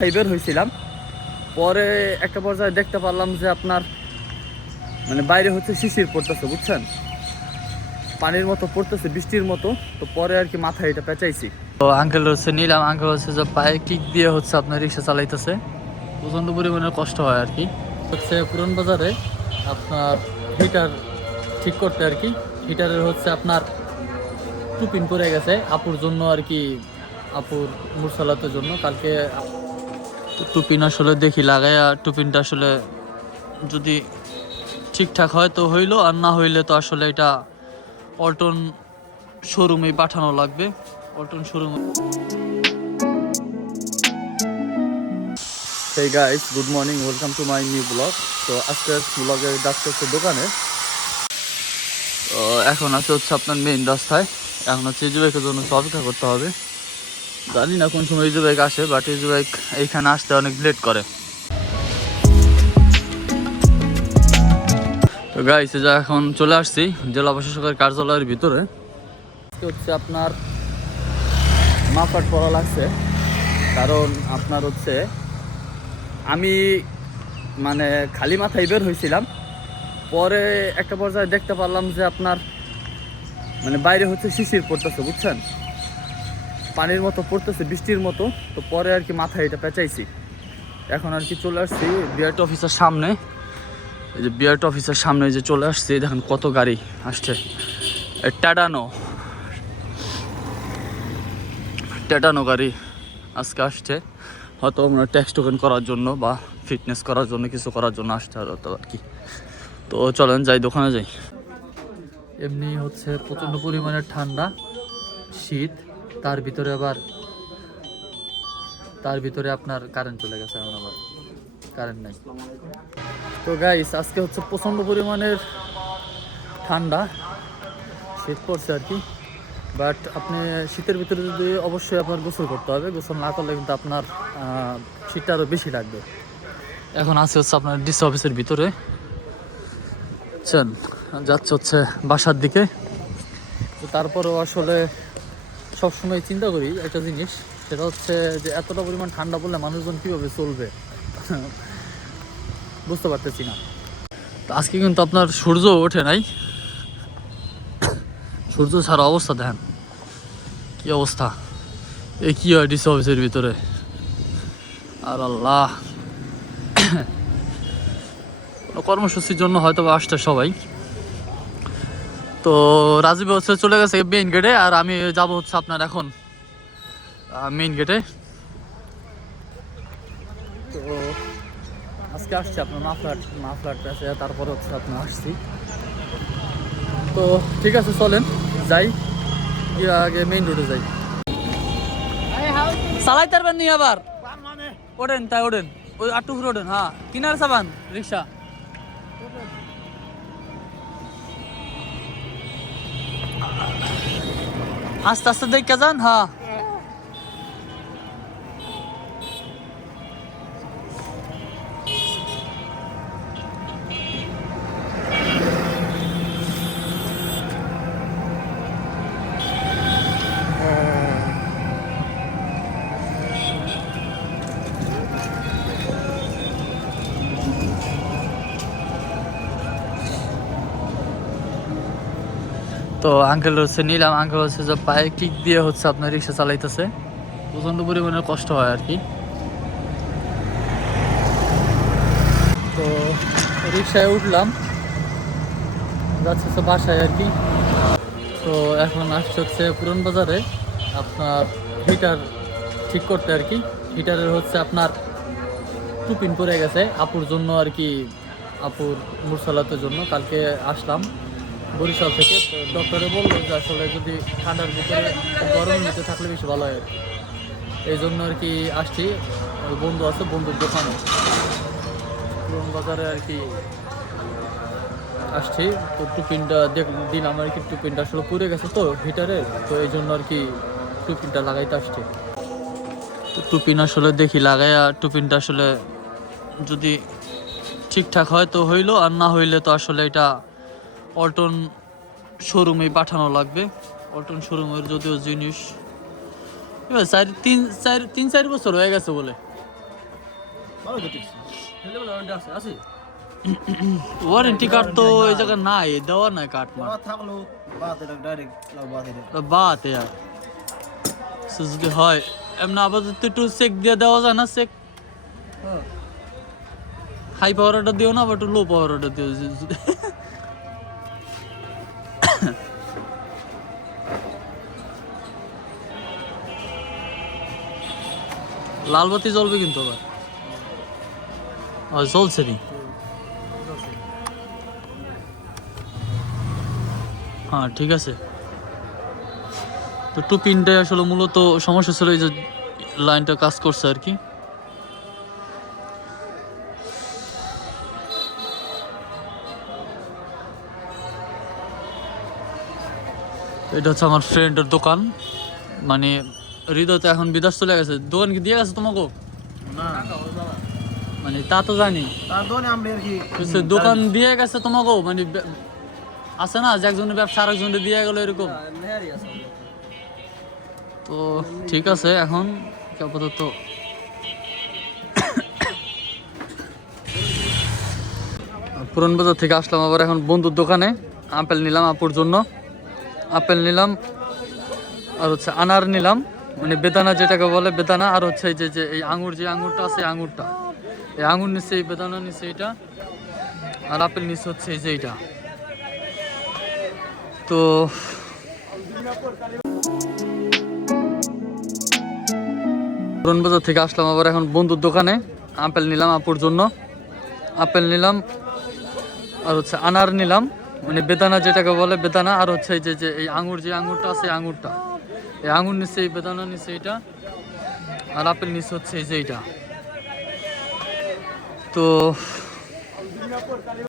বের হয়েছিলাম। পরে একটা পর্যায়ে দেখতে পারলাম যে আপনার মানে বাইরে হচ্ছে শিশির পড়তেছে, বুঝছেন, পানির মতো পড়তেছে, বৃষ্টির মতো। তো পরে আর কি মাথায় এটা পেঁচাইছি। তো আঙ্কেল হচ্ছে নিলাম, আঙ্কেল হচ্ছে যে পায়ে কিক দিয়ে হচ্ছে আপনার রিক্সা চালাইতেছে, প্রচণ্ড পরিমাণে কষ্ট হয় আর কি। হচ্ছে পুরান বাজারে আপনার হিটার ঠিক করতে আর কি, হিটারের হচ্ছে আপনার টুপিন পরে গেছে আপুর জন্য আর কি, আপুর মুরসালাতের জন্য। কালকে টুপিন আসলে দেখি লাগাইয়া, টুপিনটা আসলে যদি ঠিকঠাক হয় তো হইলো, আর না হইলে তো আসলে এটা অল্টন শোরুমে পাঠানো লাগবে, অল্টন শোরুমে। Hey guys, good morning, welcome to my new blog. তো আজকের ব্লগে যাচ্ছে হচ্ছে দোকানে। তো এখন আছে হচ্ছে আপনার মেইন রাস্তায়, এখন হচ্ছে ইজু বাইকের জন্য অপেক্ষা করতে হবে। জানি না কোন সময় ইজু বাইক আসে, বাট ইজু বাইক এইখানে আসতে অনেক লেট করে। তো গাইস, যা এখন চলে আসছি জেলা প্রশাসকের কার্যালয়ের ভিতরে। হচ্ছে আপনার মাফলার পরা লাগছে, কারণ আপনার হচ্ছে আমি মানে খালি মাথায় বের হয়েছিলাম। পরে একটা পর্যায়ে দেখতে পারলাম যে আপনার মানে বাইরে হচ্ছে শিশির পড়তেছে, বুঝছেন, পানির মতো পড়তেছে, বৃষ্টির মতো। তো পরে আর কি মাথায় এটা পেঁচাইছি। এখন আর কি চলে আসছি বিআরটি অফিসের সামনে। এই যে বিআরটি অফিসের সামনে যে চলে আসছি, দেখেন কত গাড়ি আসছে। টাটানো গাড়ি আজকে আসছে, হয়তো আমরা ট্যাক্স টোকেন করার জন্য বা ফিটনেস করার জন্য, কিছু করার জন্য আসতে হতো আর কি। তো চলেন যাই, দোকানে যাই। এমনি হচ্ছে প্রচণ্ড পরিমাণে ঠান্ডা, শীত, তার ভিতরে আপনার কারেন্ট চলে গেছে, এখন আবার কারেন্ট নাই। তো গাইস, আজকে হচ্ছে প্রচণ্ড পরিমাণের ঠান্ডা, শীত পড়ছে আর কি। বাট আপনি শীতের ভিতরে যদি অবশ্যই আপনার গোসল করতে হবে, গোসল না করলে কিন্তু আপনার শীতটা আরও বেশি লাগবে। এখন আছে হচ্ছে আপনার ডিসি অফিসের ভিতরে, বুঝছেন, যাচ্ছে হচ্ছে বাসার দিকে। তো তারপরেও আসলে সবসময় চিন্তা করি একটা জিনিস, সেটা হচ্ছে যে এতটা পরিমাণ ঠান্ডা পড়লে মানুষজন কীভাবে চলবে বুঝতে পারতেছি না। তো আজকে কিন্তু আপনার সূর্য ওঠে নাই, সূর্য ছাড়া অবস্থা দেখেন কি অবস্থা। এ কি হয় ডিসি অফিসের ভিতরে, আর আল্লাহ। কোনো কর্মসূচির জন্য হয়তো বা আসছে সবাই। তো রাজীব হচ্ছে চলে গেছে মেইন গেটে, আর আমি যাব হচ্ছে আপনার এখন মেইন গেটে। তো আজকে আসছি আপনার মাফলার কাছে, তারপরে হচ্ছে আপনার আসছি। তো ঠিক আছে, চলেন যাই, গিয়ে আগে মেইন রোডে যাই। চালাইতে পারবেন নি আবার? ওঠেন, তাই ওঠেন, ওই আটটু ঘুরে ওঠেন। হ্যাঁ, কিনার সাবান রিক্সা। আস্তে আস্তে দেখে যান। হ্যাঁ, তো আঙ্কেল হচ্ছে নিলাম, আঙ্কেল হচ্ছে যে পায়ে কিক দিয়ে হচ্ছে আপনার রিক্সা চালাইতেছে, প্রচণ্ড পরিমাণে কষ্ট হয় আর কি। তো রিক্সায় উঠলাম, যাচ্ছে হচ্ছে বাসায় আর কি। তো এখন আসছে হচ্ছে পুরান বাজারে আপনার হিটার ঠিক করতে আর কি, হিটারের হচ্ছে আপনার টুপিন পরে গেছে আপুর জন্য আর কি, আপুর মুরসালাতের জন্য। কালকে আসলাম বরিশাল থেকে। তো ডক্টরে বললো যে আসলে যদি ঠান্ডার ভিতরে গরমের ভিতরে থাকলে বেশি ভালো হয় আর কি। এই জন্য আর কি আসছি, বন্ধু আছে, বন্ধুর দোকানে পুরান বাজারে আর কি আসছি। তো টুপিনটা দিলাম আর কি, টুপিনটা আসলে পুড়ে গেছে তো হিটারে, তো এই জন্য আর কি টুপিনটা লাগাইতে আসছি। তো টুপিন আসলে দেখি লাগাইয়া, টুপিনটা আসলে যদি ঠিকঠাক হয় তো হইলো, আর না হইলে তো আসলে এটা অল্টন শোরুমে পাঠানো লাগবে, অল্টন শোরুমের যদিও জিনিস। এবার 3-4 বছর হয়ে গেছে বলে, ওয়ারেন্টি কার্ড তো এই জায়গায় নাই, দেওয়া নাই কার্ড মা থাকলো বাত यार যদি হয় এমনি আপাতত একটু চেক দিয়ে দেওয়া যায় না? চেক হাই পাওয়ারটা দিও না, আবার একটু লো পাওয়ারটা দিও। লাল বাতি জ্বলবে কিন্তু আবার জ্বলছে নি। হ্যাঁ ঠিক আছে। তো পিনটাই আসলে মূলত সমস্যা ছিল, এই যে লাইনটা কাজ করছে আর কি। এটা হচ্ছে আমার ফ্রেন্ডের দোকান, মানে হৃদয় তো এখন বিদেশ চলে গেছে। দোকান কি দিয়ে গেছে তোমাকে? মানে তা তো জানি, দোকান দিয়ে গেছে তোমাকে, মানে আছে না যে একজনের ব্যবসা আরেকজনের দিয়ে গেল এরকম। তো ঠিক আছে, এখন আপাতত পুরান বাজার থেকে আসলাম আবার এখন বন্ধুর দোকানে। আপেল নিলাম আপুর জন্য, আপেল নিলাম, আর হচ্ছে আনার নিলাম, মানে বেদানা যেটাকে বলে বেদানা, আর হচ্ছে এই যে এই আঙুর, যে আঙুরটা আছে আঙুরটা, এই আঙুর নিচ্ছে, এই বেদানা নিচ্ছে এইটা, আর আপেল নিচ্ছে হচ্ছে এই যে এইটা। তো পুরান বাজার থেকে আসলাম আবার এখন বন্ধুর দোকানে। আপেল নিলাম আপুর জন্য, আপেল নিলাম, আর হচ্ছে আনার নিলাম, মানে বেদানা যেটাকে বলে বেদানা, আর হচ্ছে এই যে এই আঙুর, যে আঙুরটা আছে আঙুরটা, এই আঙুর নিচ্ছে, এই বেদানা নিচ্ছে এইটা, আর আপেল নিচ্ছে হচ্ছে এই যে এইটা। তো